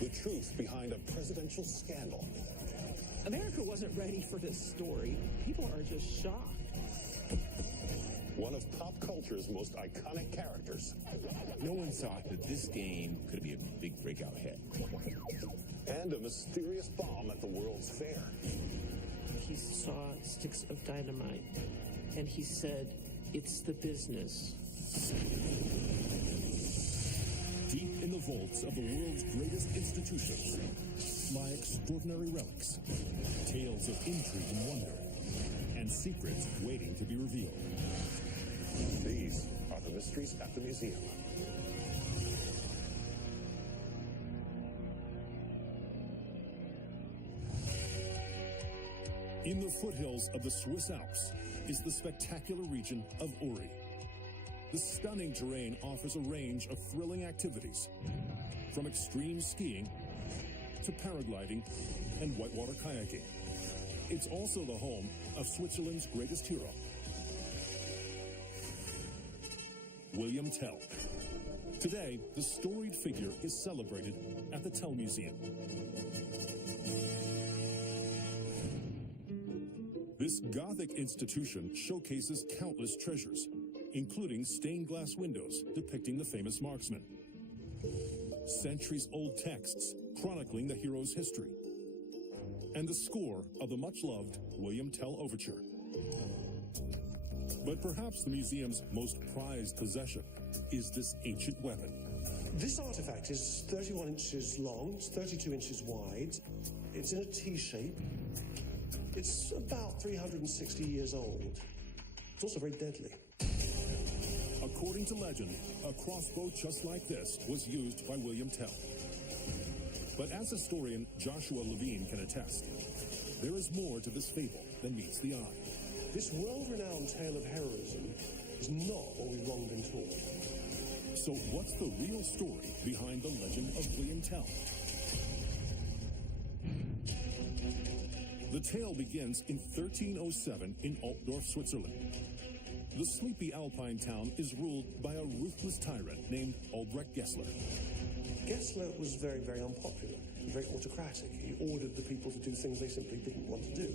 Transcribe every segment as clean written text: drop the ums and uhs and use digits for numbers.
The truth behind a presidential scandal. America wasn't ready for this story. People are just shocked. One of pop culture's most iconic characters. No one thought that this game could be a big breakout hit. And a mysterious bomb at the World's Fair. He saw sticks of dynamite, and he said, "It's the business." Deep in the vaults of the world's greatest institutions lie extraordinary relics, tales of intrigue and wonder, and secrets waiting to be revealed. These are the mysteries at the museum. In the foothills of the Swiss Alps is the spectacular region of Uri. The stunning terrain offers a range of thrilling activities, from extreme skiing to paragliding and whitewater kayaking. It's also the home of Switzerland's greatest hero, William Tell. Today, the storied figure is celebrated at the Tell Museum. This Gothic institution showcases countless treasures, including stained glass windows depicting the famous marksman, centuries-old texts chronicling the hero's history, and the score of the much-loved William Tell Overture. But perhaps the museum's most prized possession is this ancient weapon. This artifact is 31 inches long, it's 32 inches wide, it's in a T shape, it's about 360 years old. It's also very deadly. According to legend, a crossbow just like this was used by William Tell. But as historian Joshua Levine can attest, there is more to this fable than meets the eye. This world-renowned tale of heroism is not what we've long been taught. So what's the real story behind the legend of William Tell? The tale begins in 1307 in Altdorf, Switzerland. The sleepy alpine town is ruled by a ruthless tyrant named Albrecht Gessler. Gessler was very, very unpopular, very autocratic. He ordered the people to do things they simply didn't want to do.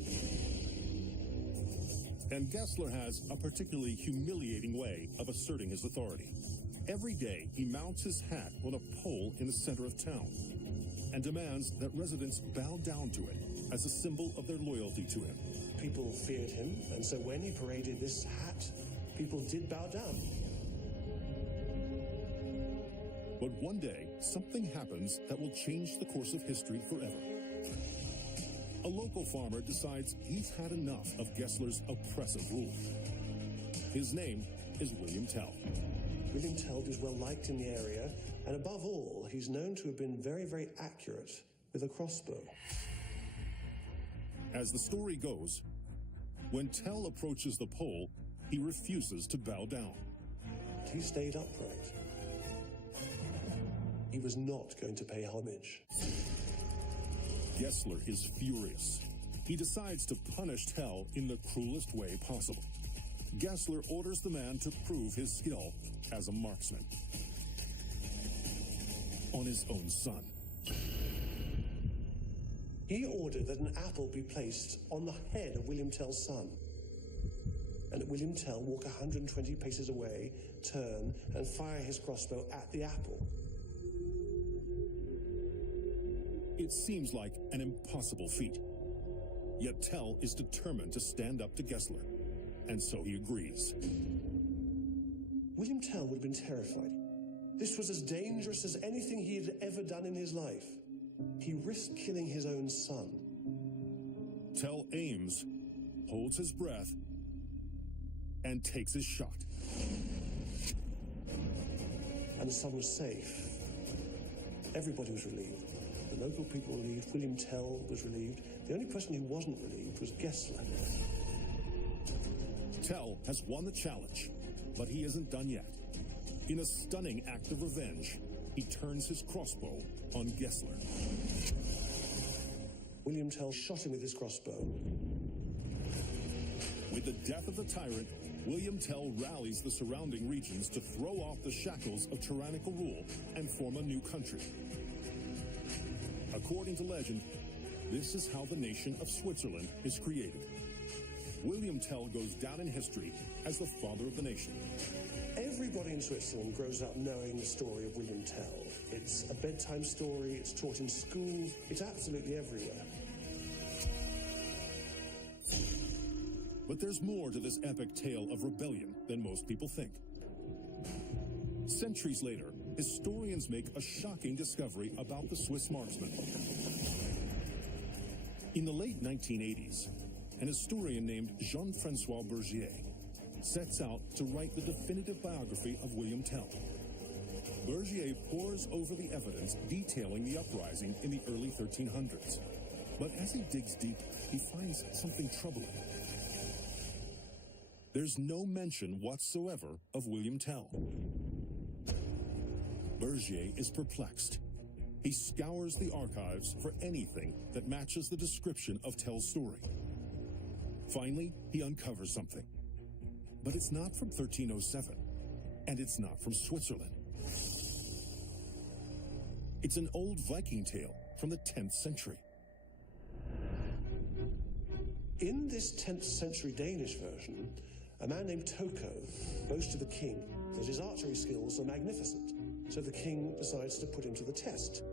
And Gessler has a particularly humiliating way of asserting his authority. Every day, he mounts his hat on a pole in the center of town and demands that residents bow down to it as a symbol of their loyalty to him. People feared him, and so when he paraded this hat, people did bow down. But one day, something happens that will change the course of history forever. A local farmer decides he's had enough of Gessler's oppressive rule. His name is William Tell. William Tell is well liked in the area, and above all, he's known to have been very, very accurate with a crossbow. As the story goes, when Tell approaches the pole, he refuses to bow down. He stayed upright. He was not going to pay homage. Gessler is furious. He decides to punish Tell in the cruelest way possible. Gessler orders the man to prove his skill as a marksman on his own son. He ordered that an apple be placed on the head of William Tell's son, and that William Tell walk 120 paces away, turn, and fire his crossbow at the apple. It seems like an impossible feat. Yet Tell is determined to stand up to Gessler, and so he agrees. William Tell would have been terrified. This was as dangerous as anything he had ever done in his life. He risked killing his own son. Tell aims, holds his breath, and takes his shot. And the son was safe. Everybody was relieved. The local people were relieved. William Tell was relieved. The only person who wasn't relieved was Gessler. Tell has won the challenge, but he isn't done yet. In a stunning act of revenge, he turns his crossbow on Gessler. William Tell shot him with his crossbow. With the death of the tyrant, William Tell rallies the surrounding regions to throw off the shackles of tyrannical rule and form a new country. According to legend, this is how the nation of Switzerland is created. William Tell goes down in history as the father of the nation. Everybody in Switzerland grows up knowing the story of William Tell. It's a bedtime story, it's taught in schools, it's absolutely everywhere. But there's more to this epic tale of rebellion than most people think. Centuries later, historians make a shocking discovery about the Swiss marksman. In the late 1980s, an historian named Jean-Francois Bergier sets out to write the definitive biography of William Tell. Bergier pores over the evidence detailing the uprising in the early 1300s. But as he digs deep, he finds something troubling. There's no mention whatsoever of William Tell. Bergier is perplexed. He scours the archives for anything that matches the description of Tell's story. Finally, he uncovers something. But it's not from 1307, and it's not from Switzerland. It's an old Viking tale from the 10th century. In this 10th century Danish version, a man named Toko boasts to the king that his archery skills are magnificent, so the king decides to put him to the test.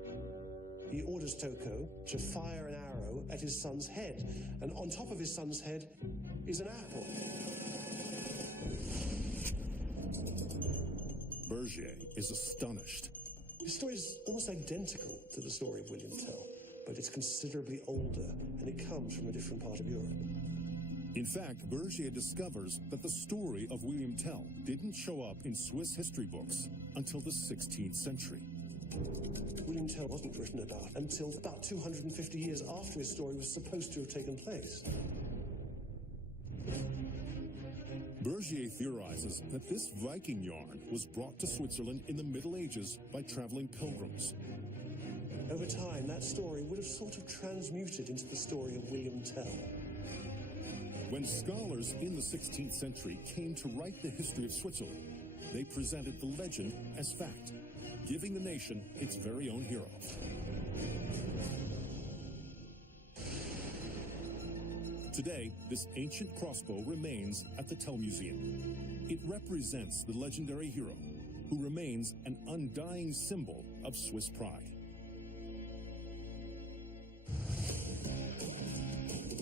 He orders Toko to fire an arrow at his son's head, and on top of his son's head is an apple. Bergier is astonished. His story is almost identical to the story of William Tell, but it's considerably older, and it comes from a different part of Europe. In fact, Bergier discovers that the story of William Tell didn't show up in Swiss history books until the 16th century. William Tell wasn't written about until about 250 years after his story was supposed to have taken place. Bergier theorizes that this Viking yarn was brought to Switzerland in the Middle Ages by traveling pilgrims. Over time, that story would have sort of transmuted into the story of William Tell. When scholars in the 16th century came to write the history of Switzerland, they presented the legend as fact, giving the nation its very own hero. Today, this ancient crossbow remains at the Tell Museum. It represents the legendary hero, who remains an undying symbol of Swiss pride.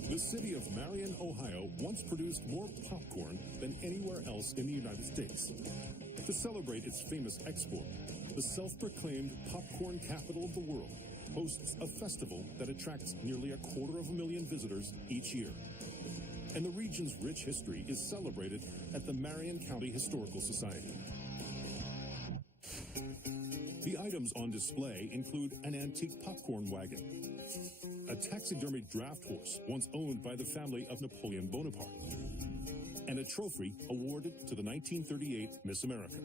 The city of Marion, Ohio, once produced more popcorn than anywhere else in the United States. To celebrate its famous export, the self-proclaimed popcorn capital of the world hosts a festival that attracts nearly 250,000 visitors each year. And the region's rich history is celebrated at the Marion County Historical Society. The items on display include an antique popcorn wagon, a taxidermied draft horse once owned by the family of Napoleon Bonaparte, and a trophy awarded to the 1938 Miss America.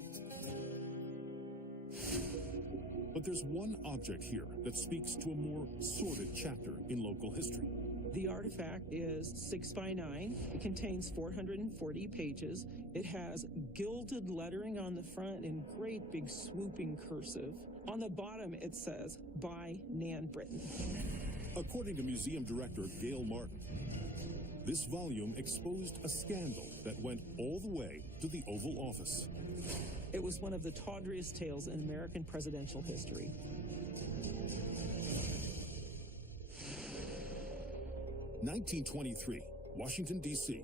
But there's one object here that speaks to a more sordid chapter in local history. The artifact is 6x9. It contains 440 pages. It has gilded lettering on the front in great big swooping cursive. On the bottom it says, by Nan Britton. According to museum director Gail Martin, this volume exposed a scandal that went all the way to the Oval Office. It was one of the tawdriest tales in American presidential history. (1923), Washington, D.C.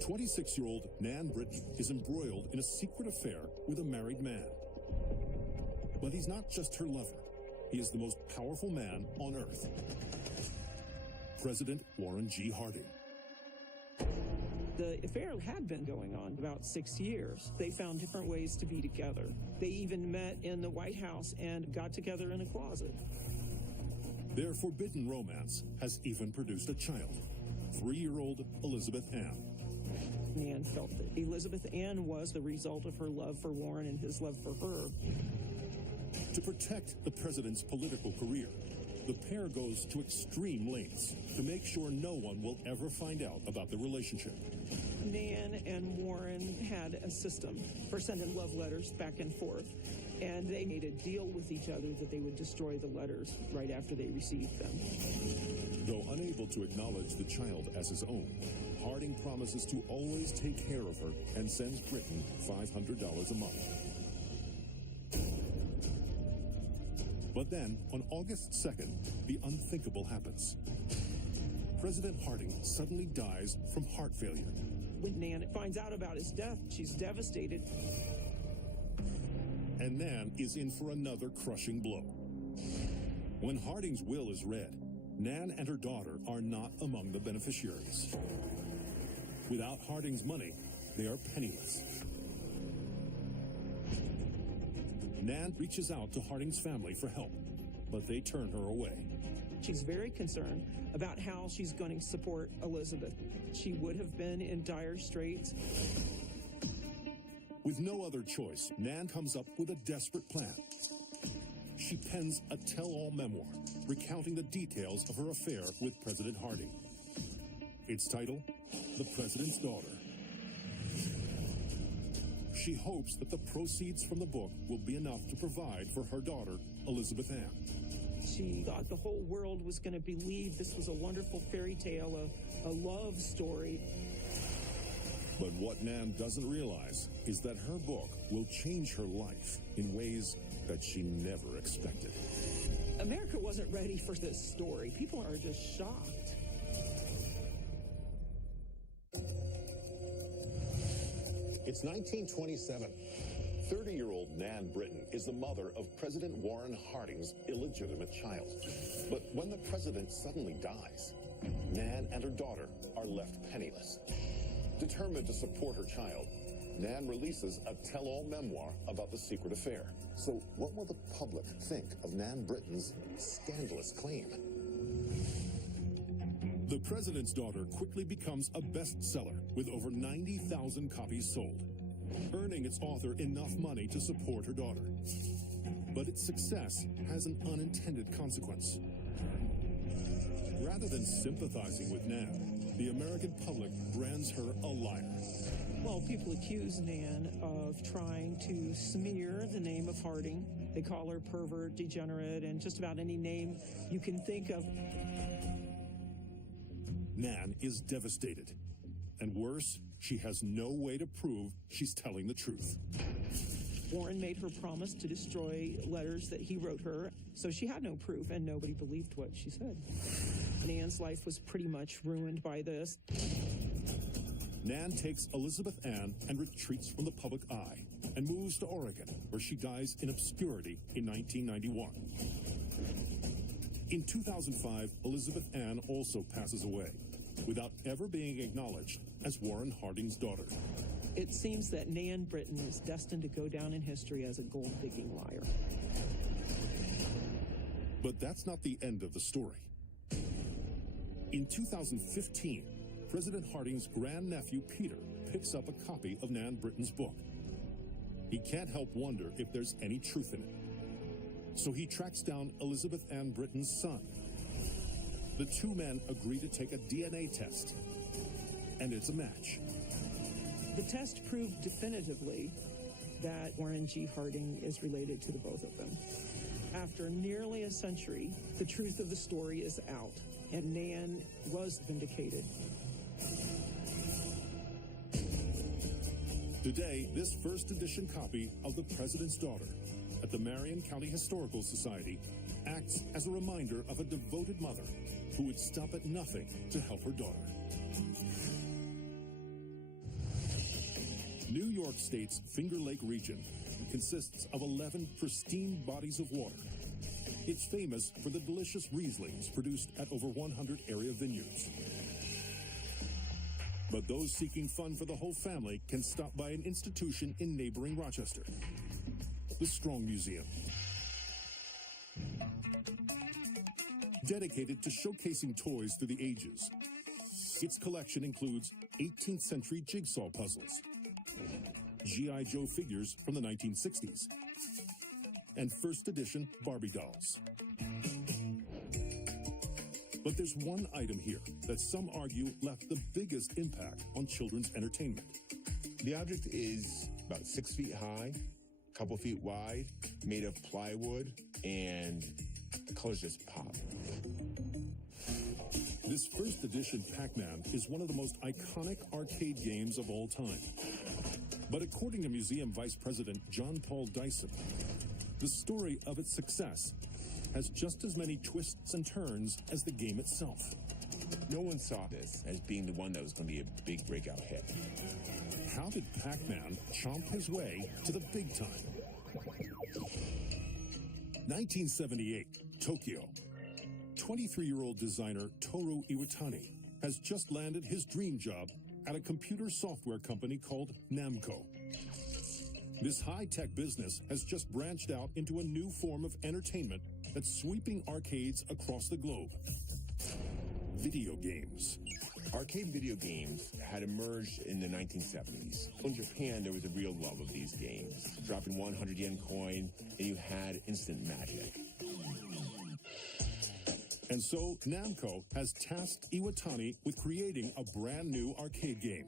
26-year-old Nan Britton is embroiled in a secret affair with a married man. But he's not just her lover. He is the most powerful man on earth. President Warren G. Harding. The affair had been going on about 6 years. They found different ways to be together. They even met in the White House and got together in a closet. Their forbidden romance has even produced a child, 3-year-old Elizabeth Ann. Nan felt that Elizabeth Ann was the result of her love for Warren and his love for her. To protect the president's political career, the pair goes to extreme lengths to make sure no one will ever find out about the relationship. Nan and Warren had a system for sending love letters back and forth. And they made a deal with each other that they would destroy the letters right after they received them. Though unable to acknowledge the child as his own, Harding promises to always take care of her and sends Britton $500 a month. But then, on August 2nd, the unthinkable happens. President Harding suddenly dies from heart failure. When Nan finds out about his death, she's devastated. And Nan is in for another crushing blow. When Harding's will is read, Nan and her daughter are not among the beneficiaries. Without Harding's money, they are penniless. Nan reaches out to Harding's family for help, but they turn her away. She's very concerned about how she's going to support Elizabeth. She would have been in dire straits. With no other choice, Nan comes up with a desperate plan. She pens a tell-all memoir recounting the details of her affair with President Harding. Its title, The President's Daughter. She hopes that the proceeds from the book will be enough to provide for her daughter, Elizabeth Ann. She thought the whole world was going to believe this was a wonderful fairy tale, a love story. But what Nan doesn't realize is that her book will change her life in ways that she never expected. America wasn't ready for this story. People are just shocked. It's 1927. 30-year-old Nan Britton is the mother of President Warren Harding's illegitimate child. But when the president suddenly dies, Nan and her daughter are left penniless. Determined to support her child, Nan releases a tell-all memoir about the secret affair. So what will the public think of Nan Britton's scandalous claim? The President's Daughter quickly becomes a bestseller with over 90,000 copies sold, earning its author enough money to support her daughter. But its success has an unintended consequence. Rather than sympathizing with Nan, the American public brands her a liar. Well, people accuse Nan of trying to smear the name of Harding. They call her pervert, degenerate, and just about any name you can think of. Nan is devastated. And worse, she has no way to prove she's telling the truth. Warren made her promise to destroy letters that he wrote her, so she had no proof, and nobody believed what she said. Nan's life was pretty much ruined by this. Nan takes Elizabeth Ann and retreats from the public eye and moves to Oregon, where she dies in obscurity in 1991. In 2005, Elizabeth Ann also passes away, without ever being acknowledged as Warren Harding's daughter. It seems that Nan Britton is destined to go down in history as a gold-digging liar. But that's not the end of the story. In 2015, President Harding's grandnephew Peter picks up a copy of Nan Britton's book. He can't help wonder if there's any truth in it. So he tracks down Elizabeth Ann Britton's son. The two men agree to take a DNA test, and it's a match. The test proved definitively that Warren G. Harding is related to the both of them. After nearly a century, the truth of the story is out, and Nan was vindicated. Today, this first edition copy of The President's Daughter at the Marion County Historical Society acts as a reminder of a devoted mother who would stop at nothing to help her daughter. New York State's Finger Lake region consists of 11 pristine bodies of water. It's famous for the delicious Rieslings produced at over 100 area vineyards. But those seeking fun for the whole family can stop by an institution in neighboring Rochester, the Strong Museum. Dedicated to showcasing toys through the ages, its collection includes 18th century jigsaw puzzles, G.I. Joe figures from the 1960s, and first edition Barbie dolls. But there's one item here that some argue left the biggest impact on children's entertainment. The object is about 6 feet high, couple feet wide, made of plywood, and the colors just pop. This first edition Pac-Man is one of the most iconic arcade games of all time. But according to museum vice president John Paul Dyson, the story of its success has just as many twists and turns as the game itself. No one saw this as being the one that was going to be a big breakout hit. How did Pac-Man chomp his way to the big time? 1978, Tokyo. 23-year-old designer Toru Iwatani has just landed his dream job at a computer software company called Namco. This high-tech business has just branched out into a new form of entertainment that's sweeping arcades across the globe. Video games. Arcade video games had emerged in the 1970s. In Japan, there was a real love of these games. Drop in 100 yen coin, and you had instant magic. And so, Namco has tasked Iwatani with creating a brand new arcade game.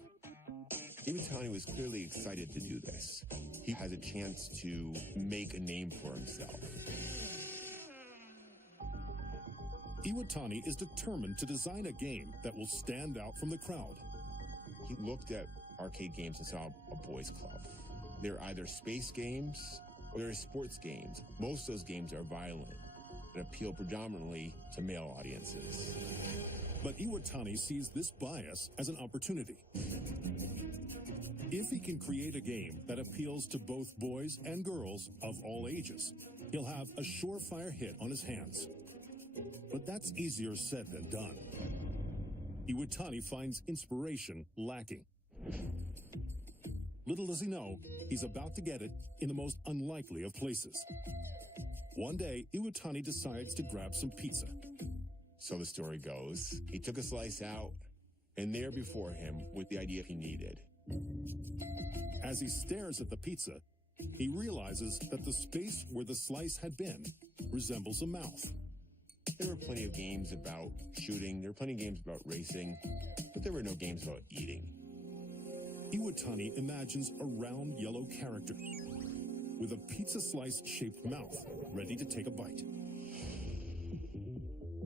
Iwatani was clearly excited to do this. He has a chance to make a name for himself. Iwatani is determined to design a game that will stand out from the crowd. He looked at arcade games and saw a boys' club. They're either space games or they're sports games. Most of those games are violent and appeal predominantly to male audiences. But Iwatani sees this bias as an opportunity. If he can create a game that appeals to both boys and girls of all ages, he'll have a surefire hit on his hands. But that's easier said than done. Iwatani finds inspiration lacking. Little does he know, he's about to get it in the most unlikely of places. One day, Iwatani decides to grab some pizza. So the story goes, he took a slice out, and there before him was the idea he needed. As he stares at the pizza, he realizes that the space where the slice had been resembles a mouth. There were plenty of games about shooting, there were plenty of games about racing, but there were no games about eating. Iwatani imagines a round yellow character with a pizza slice-shaped mouth ready to take a bite.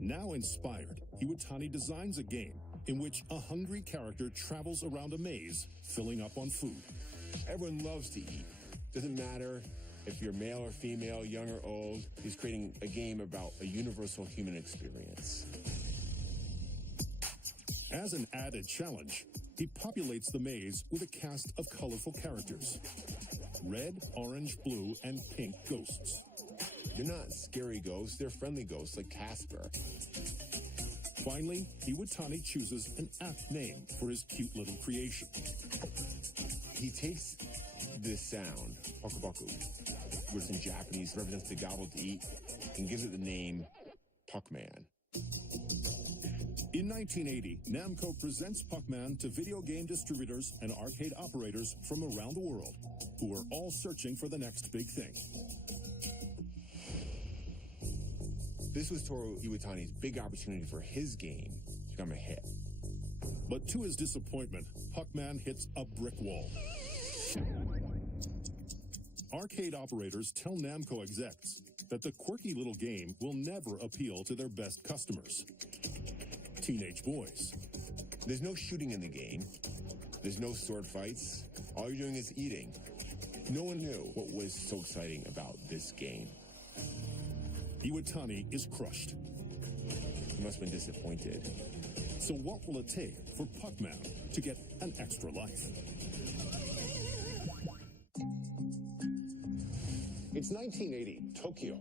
Now inspired, Iwatani designs a game in which a hungry character travels around a maze, filling up on food. Everyone loves to eat. Doesn't matter if you're male or female, young or old. He's creating a game about a universal human experience. As an added challenge, he populates the maze with a cast of colorful characters. Red, orange, blue, and pink ghosts. They're not scary ghosts, they're friendly ghosts like Casper. Finally, Iwatani chooses an apt name for his cute little creation. He takes this sound, pakubaku, which in Japanese represents the gobble to eat, and gives it the name Puckman. In 1980, Namco presents Puckman to video game distributors and arcade operators from around the world, who are all searching for the next big thing. This was Toru Iwatani's big opportunity for his game to become a hit. But to his disappointment, Puckman hits a brick wall. Arcade operators tell Namco execs that the quirky little game will never appeal to their best customers, teenage boys. There's no shooting in the game. There's no sword fights. All you're doing is eating. No one knew what was so exciting about this game. Iwatani is crushed. He must have been disappointed. So what will it take for Puckman to get an extra life? It's 1980, Tokyo.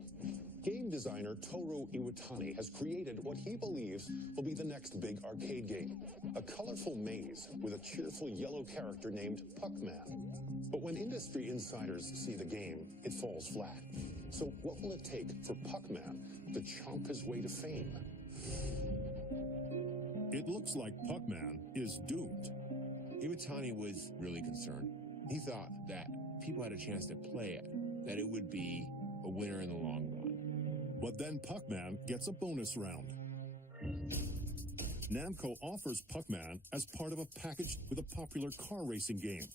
Game designer Toru Iwatani has created what he believes will be the next big arcade game. A colorful maze with a cheerful yellow character named Puckman. But when industry insiders see the game, it falls flat. So what will it take for Puckman to chomp his way to fame? It looks like Puckman is doomed. Iwatani was really concerned. He thought that people had a chance to play it, that it would be a winner in the long run. But then Puckman gets a bonus round. Namco offers Puckman as part of a package with a popular car racing game.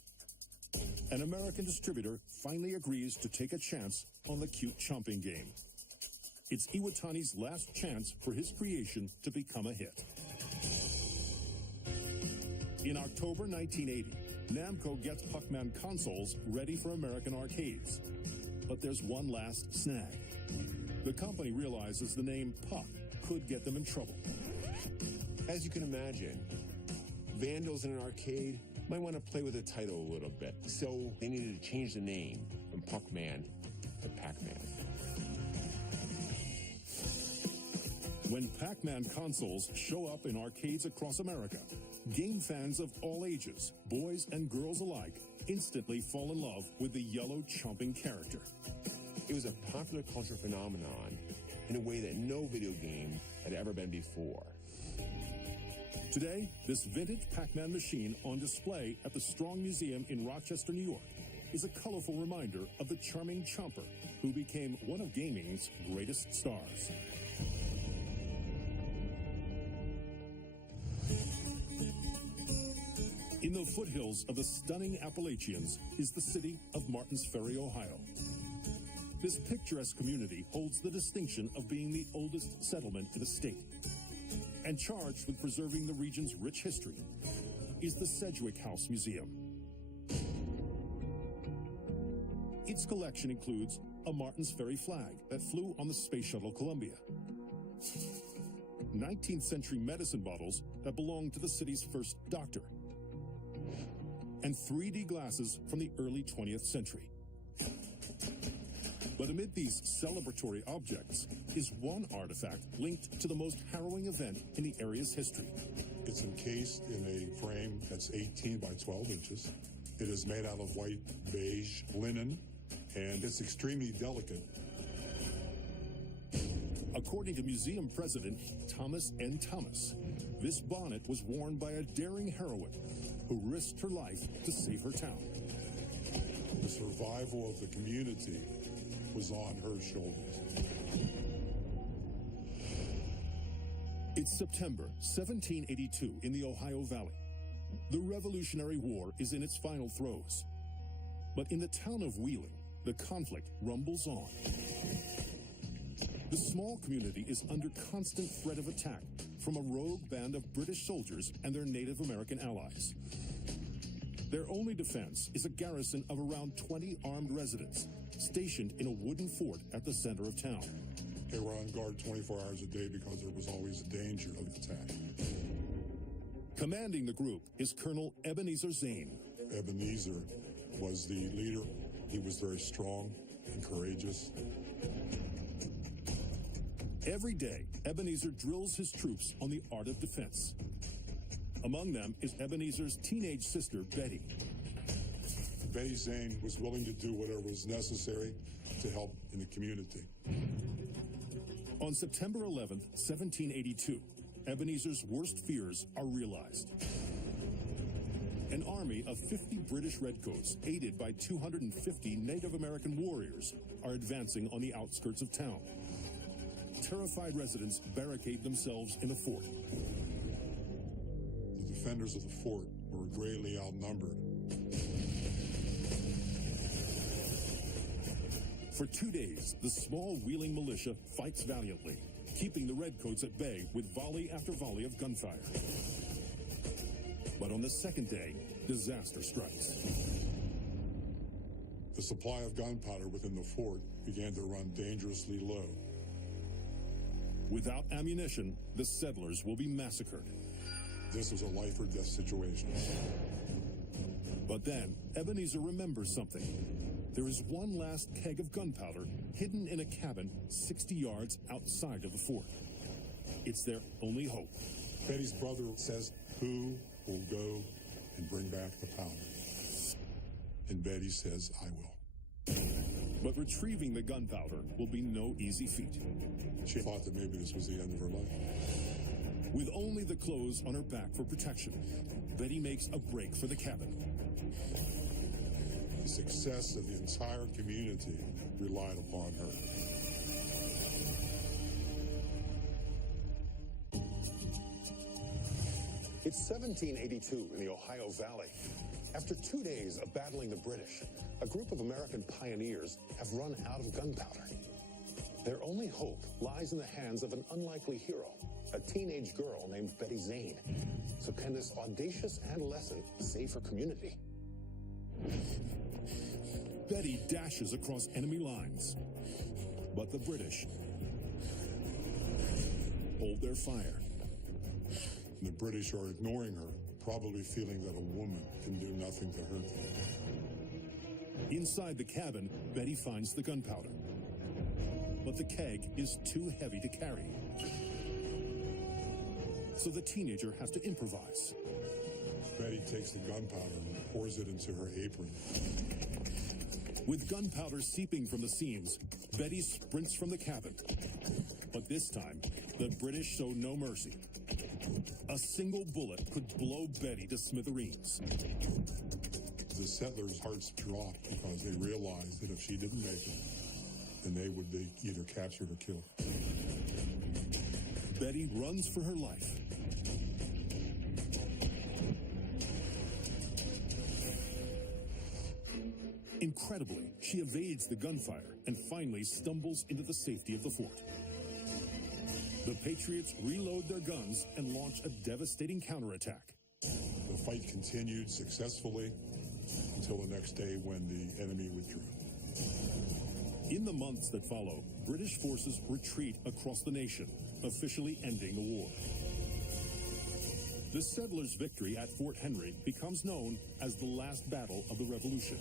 an American distributor finally agrees to take a chance on the cute chomping game. It's Iwatani's last chance for his creation to become a hit. In October 1980, Namco gets Puckman consoles ready for American arcades. But there's one last snag. The company realizes the name Puck could get them in trouble. As you can imagine, vandals in an arcade might want to play with the title a little bit. So they needed to change the name from Puckman to Pac-Man. When Pac-Man consoles show up in arcades across America, game fans of all ages, boys and girls alike, instantly fall in love with the yellow chomping character. It was a popular cultural phenomenon in a way that no video game had ever been before. Today, this vintage Pac-Man machine on display at the Strong Museum in Rochester, New York, is a colorful reminder of the charming chomper who became one of gaming's greatest stars. In the foothills of the stunning Appalachians is the city of Martins Ferry, Ohio. This picturesque community holds the distinction of being the oldest settlement in the state. And charged with preserving the region's rich history is the Sedgwick House Museum. Its collection includes a Martins Ferry flag that flew on the Space Shuttle Columbia, 19th century medicine bottles that belonged to the city's first doctor, and 3D glasses from the early 20th century. But amid these celebratory objects is one artifact linked to the most harrowing event in the area's history. It's encased in a frame that's 18 by 12 inches. It is made out of white beige linen, and it's extremely delicate. According to museum president Thomas N. Thomas, this bonnet was worn by a daring heroine who risked her life to save her town. The survival of the community was on her shoulders. It's September 1782 in the Ohio Valley. The Revolutionary War is in its final throes. But in the town of Wheeling, the conflict rumbles on. The small community is under constant threat of attack from a rogue band of British soldiers and their Native American allies. Their only defense is a garrison of around 20 armed residents stationed in a wooden fort at the center of town. They were on guard 24 hours a day because there was always a danger of attack. Commanding the group is Colonel Ebenezer Zane. Ebenezer was the leader. He was very strong and courageous. Every day, Ebenezer drills his troops on the art of defense. Among them is Ebenezer's teenage sister, Betty. Betty Zane was willing to do whatever was necessary to help in the community. On September 11th, 1782, Ebenezer's worst fears are realized. An army of 50 British Redcoats, aided by 250 Native American warriors, are advancing on the outskirts of town. Terrified residents barricade themselves in the fort. The defenders of the fort were greatly outnumbered. For 2 days, the small Wheeling militia fights valiantly, keeping the Redcoats at bay with volley after volley of gunfire. But on the second day, disaster strikes. The supply of gunpowder within the fort began to run dangerously low. Without ammunition, the settlers will be massacred. This was a life or death situation. But then, Ebenezer remembers something. There is one last keg of gunpowder hidden in a cabin 60 yards outside of the fort. It's their only hope. Betty's brother says, "Who will go and bring back the powder?" And Betty says, "I will." But retrieving the gunpowder will be no easy feat. She thought that maybe this was the end of her life. With only the clothes on her back for protection, Betty makes a break for the cabin. The success of the entire community relied upon her. It's 1782 in the Ohio Valley. After 2 days of battling the British, a group of American pioneers have run out of gunpowder. Their only hope lies in the hands of an unlikely hero, a teenage girl named Betty Zane. So can this audacious adolescent save her community? Betty dashes across enemy lines, but the British hold their fire. The British are ignoring her, probably feeling that a woman can do nothing to hurt them. Inside the cabin, Betty finds the gunpowder, but the keg is too heavy to carry. So the teenager has to improvise. Betty takes the gunpowder and pours it into her apron. With gunpowder seeping from the seams, Betty sprints from the cabin. But this time, the British show no mercy. A single bullet could blow Betty to smithereens. The settlers' hearts dropped because they realized that if she didn't make it, then they would be either captured or killed. Betty runs for her life. Incredibly, she evades the gunfire and finally stumbles into the safety of the fort. The Patriots reload their guns and launch a devastating counterattack. The fight continued successfully until the next day when the enemy withdrew. In the months that follow, British forces retreat across the nation, officially ending the war. The settlers' victory at Fort Henry becomes known as the last battle of the Revolution.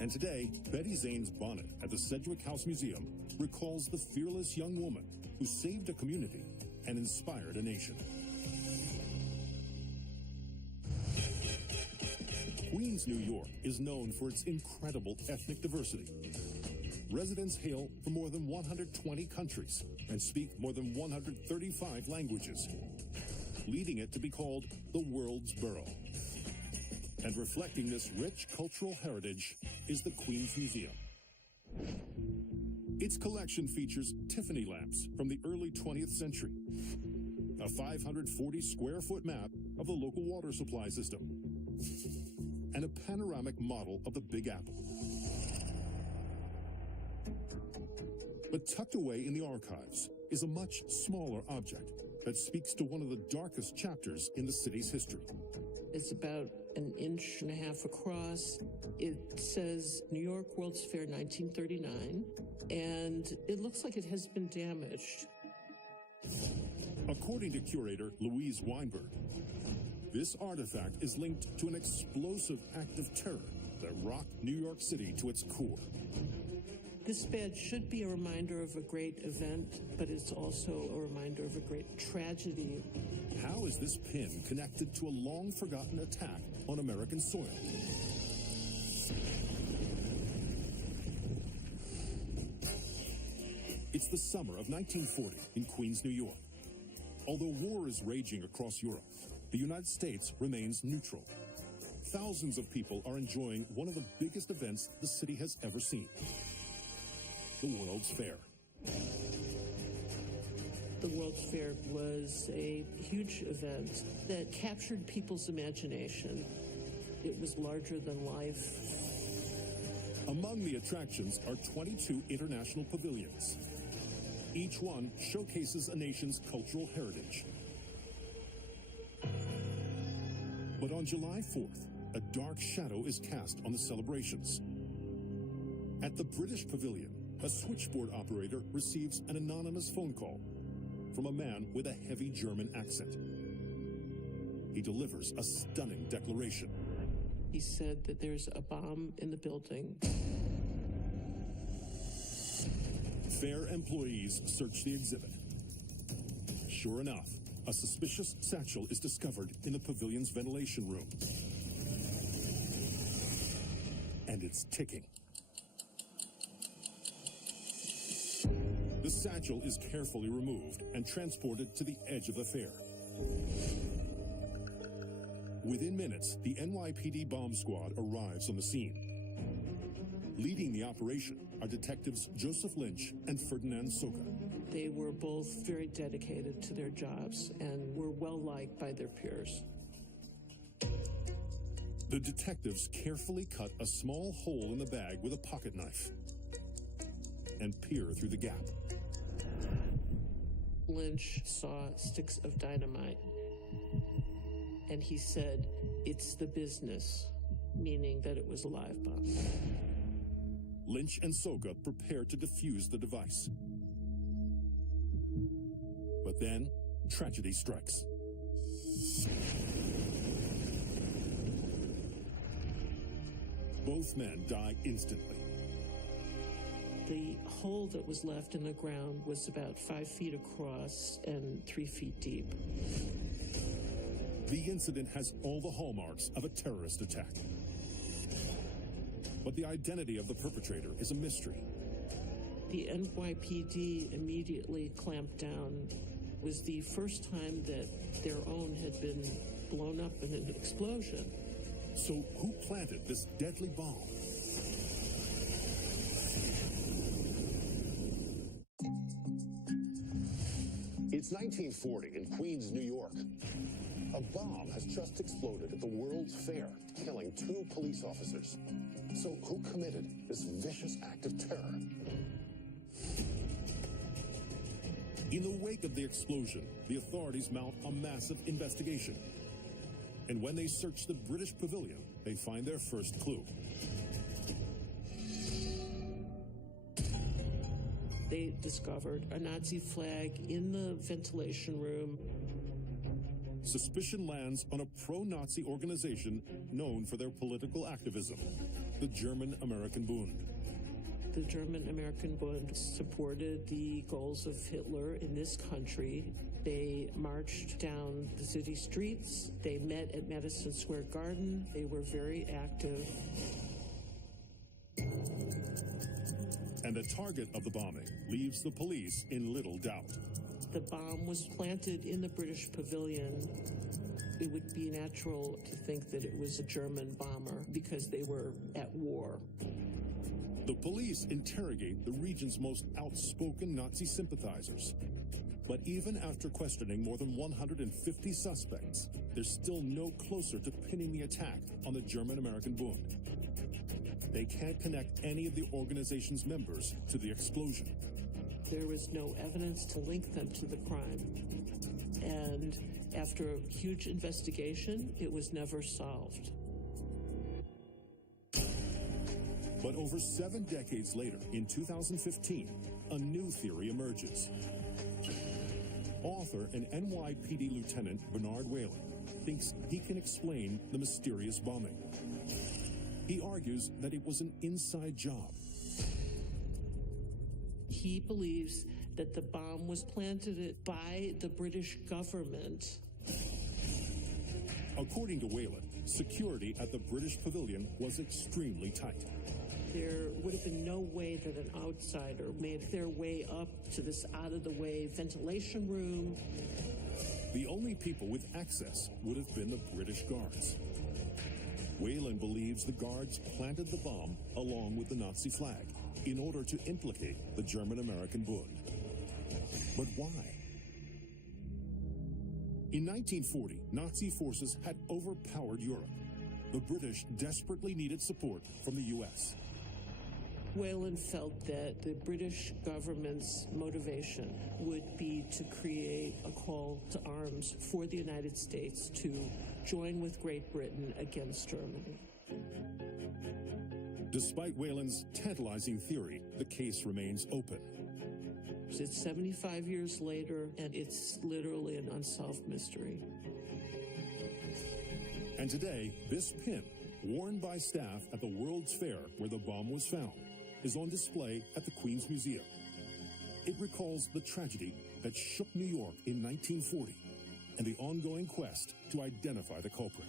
And today, Betty Zane's bonnet at the Sedgwick House Museum recalls the fearless young woman who saved a community and inspired a nation. Queens, New York is known for its incredible ethnic diversity. Residents hail from more than 120 countries and speak more than 135 languages, leading it to be called the world's borough. And reflecting this rich cultural heritage is the Queens Museum. Its collection features Tiffany lamps from the early 20th century, a 540-square-foot map of the local water supply system, and a panoramic model of the Big Apple. But tucked away in the archives is a much smaller object that speaks to one of the darkest chapters in the city's history. It's about 1.5 inches across. It says New York World's Fair 1939, and it looks like it has been damaged. According to curator Louise Weinberg, this artifact is linked to an explosive act of terror that rocked New York City to its core. This badge should be a reminder of a great event, but it's also a reminder of a great tragedy. How is this pin connected to a long-forgotten attack on American soil? It's the summer of 1940 in Queens, New York. Although war is raging across Europe, the United States remains neutral. Thousands of people are enjoying one of the biggest events the city has ever seen: the World's Fair. The World's Fair was a huge event that captured people's imagination. It was larger than life. Among the attractions are 22 international pavilions. Each one showcases a nation's cultural heritage. But on July 4th, a dark shadow is cast on the celebrations. At the British Pavilion, a switchboard operator receives an anonymous phone call from a man with a heavy German accent. He delivers a stunning declaration. He said that there's a bomb in the building. Fair employees search the exhibit. Sure enough, a suspicious satchel is discovered in the pavilion's ventilation room. And it's ticking. The satchel is carefully removed and transported to the edge of the fair. Within minutes, the NYPD bomb squad arrives on the scene. Leading the operation are detectives Joseph Lynch and Ferdinand Soka. They were both very dedicated to their jobs and were well liked by their peers. The detectives carefully cut a small hole in the bag with a pocket knife and peer through the gap. Lynch saw sticks of dynamite, and he said, "It's the business," meaning that it was a live bomb. Lynch and Soga prepared to defuse the device. But then, tragedy strikes. Both men die instantly. The hole that was left in the ground was about 5 feet across and 3 feet deep. The incident has all the hallmarks of a terrorist attack. But the identity of the perpetrator is a mystery. The NYPD immediately clamped down. It was the first time that their own had been blown up in an explosion. So who planted this deadly bomb? It's 1940 in Queens, New York. A bomb has just exploded at the World's Fair, killing 2 police officers. So who committed this vicious act of terror? In the wake of the explosion, the authorities mount a massive investigation. And when they search the British Pavilion, they find their first clue. They discovered a Nazi flag in the ventilation room. Suspicion lands on a pro-Nazi organization known for their political activism, the German-American Bund. The German-American Bund supported the goals of Hitler in this country. They marched down the city streets. They met at Madison Square Garden. They were very active. And the target of the bombing leaves the police in little doubt. The bomb was planted in the British Pavilion. It would be natural to think that it was a German bomber because they were at war. The police interrogate the region's most outspoken Nazi sympathizers. But even after questioning more than 150 suspects, they're still no closer to pinning the attack on the German-American Bund. They can't connect any of the organization's members to the explosion. There was no evidence to link them to the crime. And after a huge investigation, it was never solved. But over 7 decades later, in 2015, a new theory emerges. Author and NYPD Lieutenant Bernard Whalen thinks he can explain the mysterious bombing. He argues that it was an inside job. He believes that the bomb was planted by the British government. According to Whalen, security at the British Pavilion was extremely tight. There would have been no way that an outsider made their way up to this out-of-the-way ventilation room. The only people with access would have been the British guards. Whalen believes the guards planted the bomb along with the Nazi flag in order to implicate the German-American Bund. But why? In 1940, Nazi forces had overpowered Europe. The British desperately needed support from the U.S. Whalen felt that the British government's motivation would be to create a call to arms for the United States to join with Great Britain against Germany. Despite Whalen's tantalizing theory, the case remains open. It's 75 years later, and it's literally an unsolved mystery. And today, this pin, worn by staff at the World's Fair where the bomb was found, is on display at the Queen's Museum. It recalls the tragedy that shook New York in 1940 and the ongoing quest to identify the culprit.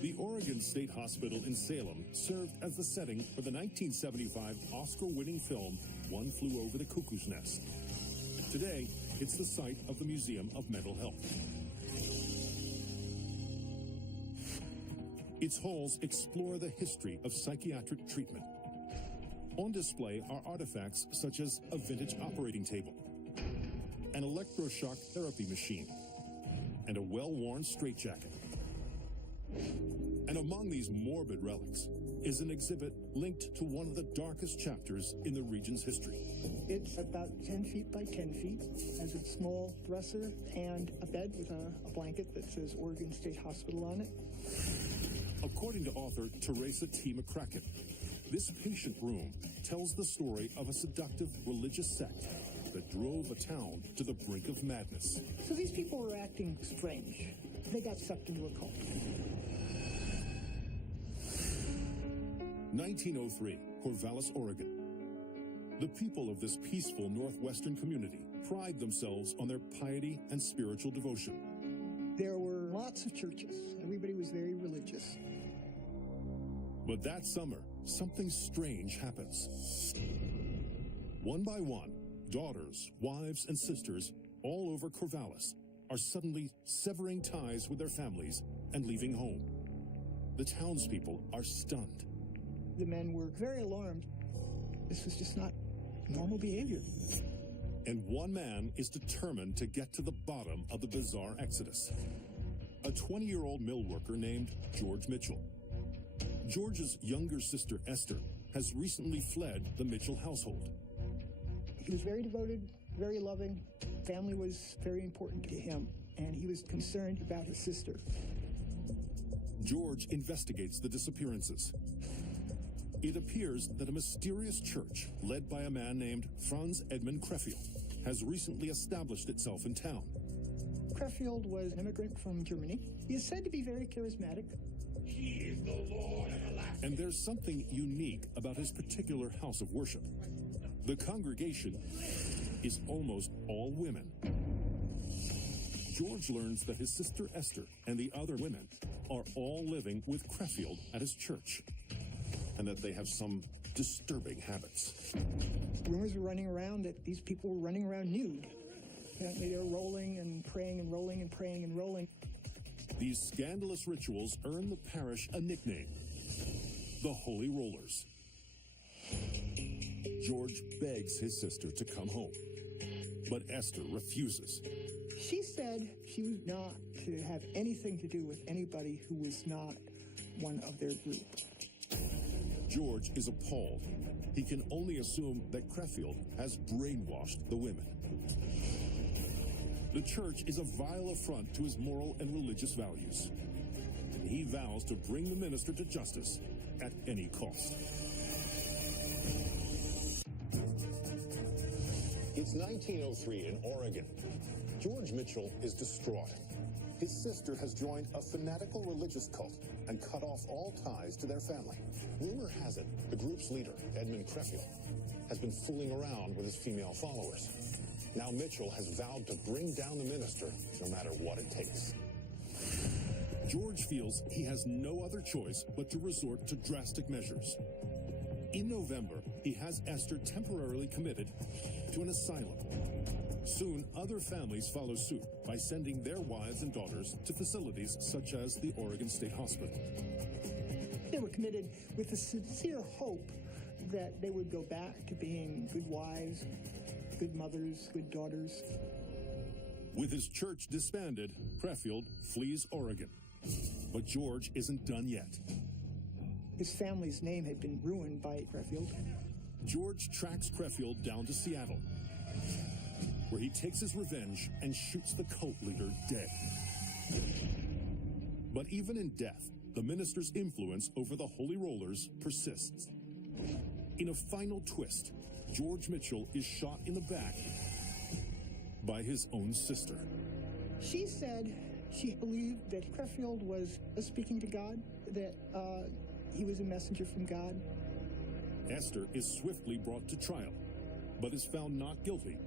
The Oregon State Hospital in Salem served as the setting for the 1975 Oscar-winning film One Flew Over the Cuckoo's Nest. Today, it's the site of the Museum of Mental Health. Its halls explore the history of psychiatric treatment. On display are artifacts such as a vintage operating table, an electroshock therapy machine, and a well-worn straitjacket. And among these morbid relics is an exhibit linked to one of the darkest chapters in the region's history. It's about 10 feet by 10 feet, has a small dresser and a bed with a blanket that says Oregon State Hospital on it. According to author Teresa T. McCracken, this patient room tells the story of a seductive religious sect that drove a town to the brink of madness. So these people were acting strange. They got sucked into a cult. 1903, Corvallis, Oregon. The people of this peaceful northwestern community pride themselves on their piety and spiritual devotion. There were lots of churches. Everybody was very religious. But that summer, something strange happens. One by one, daughters, wives, and sisters all over Corvallis are suddenly severing ties with their families and leaving home. The townspeople are stunned. The men were very alarmed. This was just not normal behavior. And one man is determined to get to the bottom of the bizarre exodus. A 20-year-old mill worker named George Mitchell. George's younger sister, Esther, has recently fled the Mitchell household. He was very devoted, very loving. Family was very important to him, and he was concerned about his sister. George investigates the disappearances. It appears that a mysterious church, led by a man named Franz Edmund Crefeld, has recently established itself in town. Crefeld was an immigrant from Germany. He is said to be very charismatic. He is the Lord everlasting. And there's something unique about his particular house of worship. The congregation is almost all women. George learns that his sister Esther and the other women are all living with Crefeld at his church, and that they have some disturbing habits. Rumors were running around that these people were running around nude. They were rolling and praying and rolling and praying and rolling. These scandalous rituals earn the parish a nickname, the Holy Rollers. George begs his sister to come home, but Esther refuses. She said she was not to have anything to do with anybody who was not one of their group. George is appalled. He can only assume that Crefeld has brainwashed the women. The church is a vile affront to his moral and religious values. And he vows to bring the minister to justice at any cost. It's 1903 in Oregon. George Mitchell is distraught. His sister has joined a fanatical religious cult and cut off all ties to their family. Rumor has it the group's leader, Edmund Crefeld, has been fooling around with his female followers. Now Mitchell has vowed to bring down the minister no matter what it takes. George feels he has no other choice but to resort to drastic measures. In November, he has Esther temporarily committed to an asylum. Soon, other families follow suit by sending their wives and daughters to facilities such as the Oregon State Hospital. They were committed with the sincere hope that they would go back to being good wives, good mothers, good daughters. With his church disbanded, Crefeld flees Oregon. But George isn't done yet. His family's name had been ruined by Crefeld. George tracks Crefeld down to Seattle, where he takes his revenge and shoots the cult leader dead. But even in death, the minister's influence over the Holy Rollers persists. In a final twist, George Mitchell is shot in the back by his own sister. She said she believed that Crefeld was speaking to God, that he was a messenger from God. Esther is swiftly brought to trial, but is found not guilty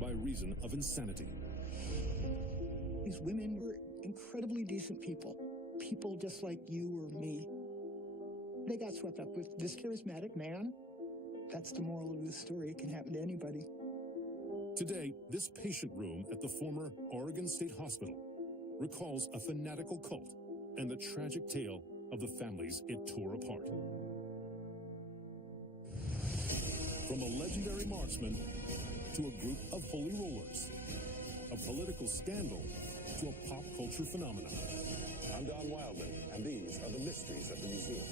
by reason of insanity. These women were incredibly decent people just like you or me. They got swept up with this charismatic man. That's the moral of this story. It can happen to anybody. Today, this patient room at the former Oregon State Hospital recalls a fanatical cult and the tragic tale of the families it tore apart. From a legendary marksman to a group of holy rollers, a political scandal to a pop culture phenomenon. I'm Don Wildman, and these are the mysteries of the museum.